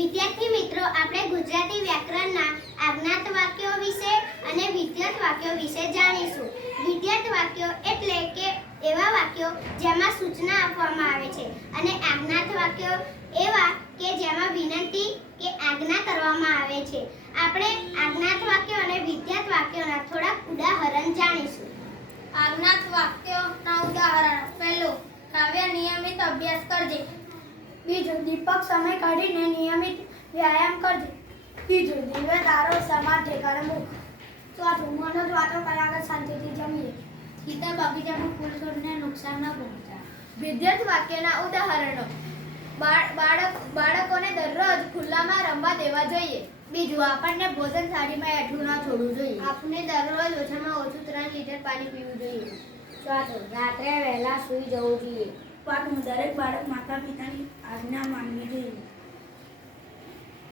વિદ્યાર્થી મિત્રો, આપણે ગુજરાતી વ્યાકરણના આજ્ઞાત વાક્યો વિશે અને વિધ્યત વાક્યો વિશે જાણીશું. વિધ્યત વાક્યો એટલે કે એવા વાક્યો જેમાં સૂચના આપવામાં આવે છે અને આજ્ઞાત વાક્યો એવા કે જેમાં વિનંતી કે આજ્ઞા કરવામાં આવે છે. આપણે આજ્ઞાત વાક્યો અને વિધ્યત વાક્યોના થોડાક ઉદાહરણ જાણીશું. આજ્ઞાત વાક્યોના ઉદાહરણ: પહેલું, કાવ્ય નિયમિત અભ્યાસ કરજે. બીજું, દીપક સમય કાઢીને નિયમિત વ્યાયામ કરજે. ત્રીજું, દિવ્ય તારો સમાજ ઠેકાણે મૂક. ચોથું, મનોજ વાતો કરાગર શાંતિથી જમીએ. સીતા બગીચામાં ફૂલ છોડને નુકસાન ન પહોંચાડે. વિદ્યત વાક્યના ઉદાહરણો: બાળકોને દરરોજ ખુલ્લામાં રમવા દેવા જોઈએ. બીજું, આપણને ભોજન થાળીમાં એઠું ન છોડવું જોઈએ. આપણે દરરોજ ઓછામાં ઓછું 3 લીટર પાણી પીવું જોઈએ. ચોથું, રાત્રે વહેલા સૂઈ જવું જોઈએ. પાંચમું, દરેક બાળક માતા પિતાની આજ્ઞા માનવી જોઈએ.